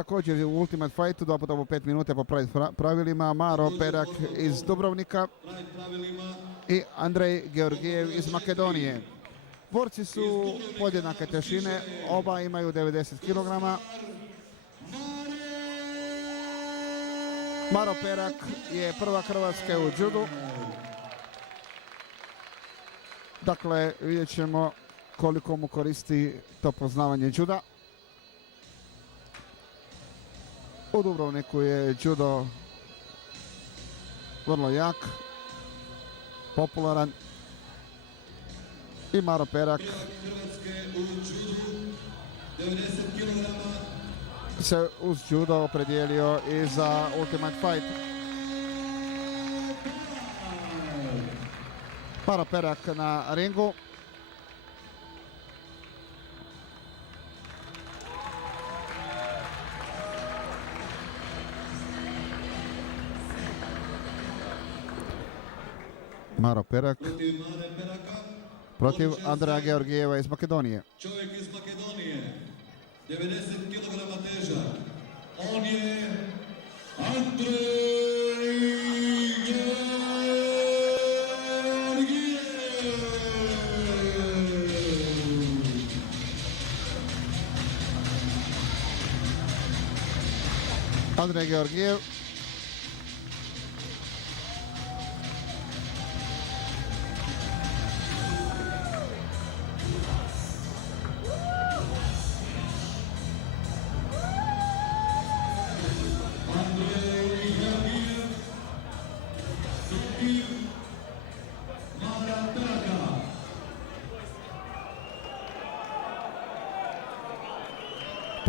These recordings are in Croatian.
Također u Ultimate Fightu 2 puta po 5 minuta po pravilima Maro Perak iz Dubrovnika i Andrej Georgijev iz Makedonije. Borci su podjednake težine, oba imaju 90 kg. Maro Perak je prvak Hrvatske u judu. Dakle, vidjet ćemo koliko mu koristi to poznavanje juda. U Dubrovniku je judo vrlo jak, popularan i Maro Perak se uz judo opredijelio i za Ultimate Fight. Maro Perak na ringu. Maro Perak protiv Andreja Georgijeva iz Makedonije. Čovjek iz Makedonije, 90 kg težak. On je Andrej Georgijev. Andrej Georgijev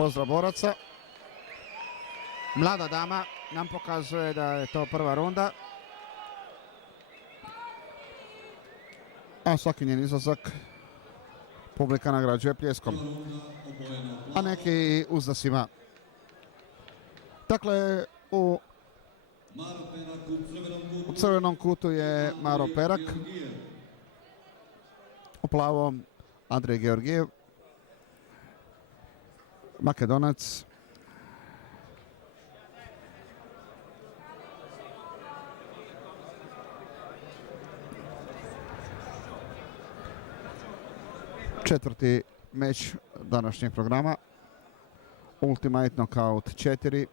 pozdrav boraca. Mlada dama nam pokazuje da je to prva runda. A svaki njen izlazak publika nagrađuje pljeskom. A neki i uzdasima. Dakle, u crvenom kutu je Maro Perak. U plavom Andrej Georgijev, Makedonac. Četvrti meč današnjeg programa. Ultimate Knockout 4.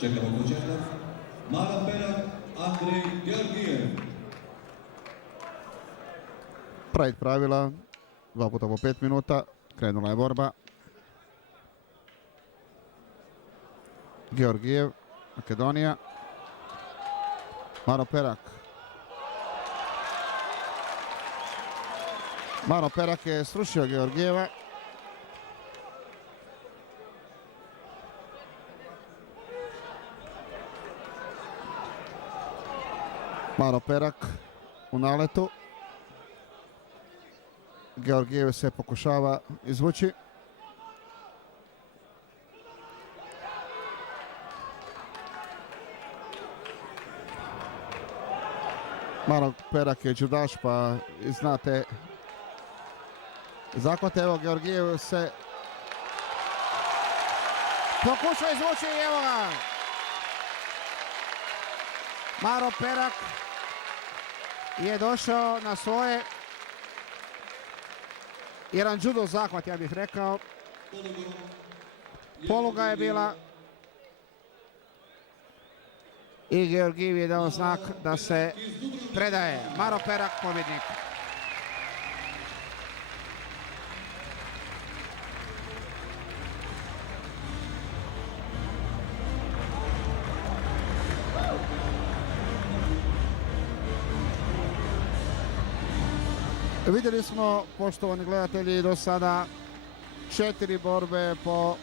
Čekamo početak. Maro Perak, Andrej Georgijev. Pride pravila, 2 puta po 5 minuta, krenula je borba. Georgijev, Makedonija. Maro Perak. Maro Perak je srušio Georgijeva. Maro Perak u naletu. Georgijev se pokušava izvući. Maro Perak je judaš, pa znate zakvate. Evo, Georgijev se pokuša izvući i evo ga. Maro Perak je došao na svoje. Jedan judo zahvat, ja bih rekao. Poluga je bila. I Georgijev je dao znak da se predaje. Maro Perak pobjednik. Vidjeli smo, poštovani gledatelji, do sada 4 borbe po